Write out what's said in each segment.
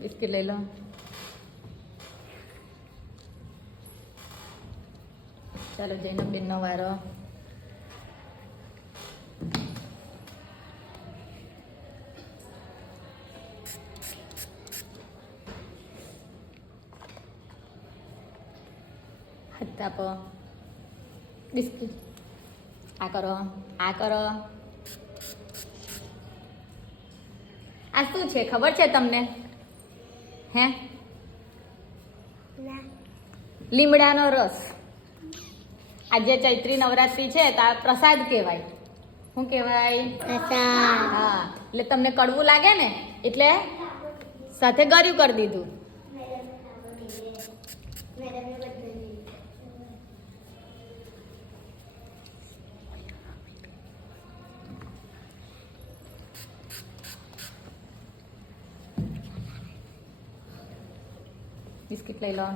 Biscuit લઈ લો. ચાલો જૈનબ બેનનો વારો. હાથ આપો. બિસ્કિટ આ કરો, આ કરો. આ શું છે ખબર છે તમને? હે? લીમડાનો રસ. આજે ચૈત્રી નવરાત્રી છે તો આ પ્રસાદ કહેવાય. શું કહેવાય? પ્રસાદ. હા, એટલે તમને કડવું લાગે ને એટલે સાથે ગળ્યું કરી દીધું. બિસ્કિટ લઈ લો.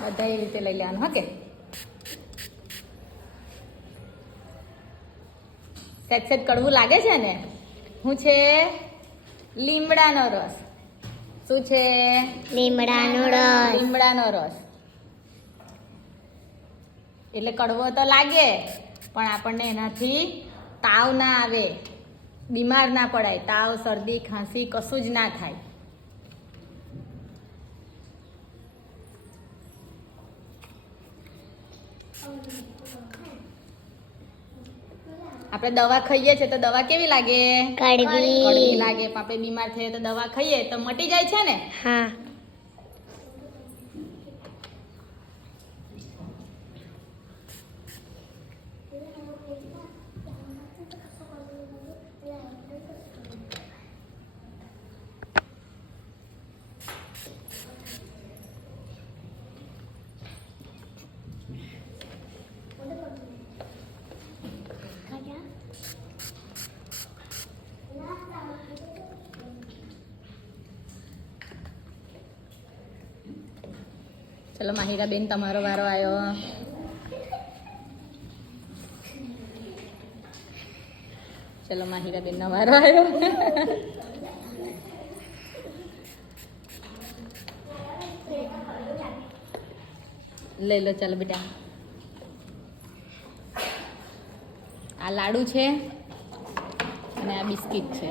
બધા એ રીતે લઈ લેવાનું. હા કે સેજ કડવું લાગે છે ને? શું છે? લીમડાનો રસ. શું છે? લીમડાનો રસ. લીમડાનો રસ. એટલે કડવો તો લાગે પણ આપણને એનાથી તાવ ના આવે, બીમાર ના પડાય. તાવ, શરદી, ખાંસી કશું જ ના થાય. આપણે દવા ખાઈએ છીએ તો દવા કેવી લાગે? કડવી લાગે. પણ આપણે બીમાર થઈએ તો દવા ખાઈએ તો મટી જાય છે ને? હા. ચલો માહિરા બેન તમારો વારો આવ્યો. ચલો માહિરા બેન નો વારો આવ્યો. લઈ લો. ચાલો બેટા, આ લાડુ છે અને આ બિસ્કિટ છે.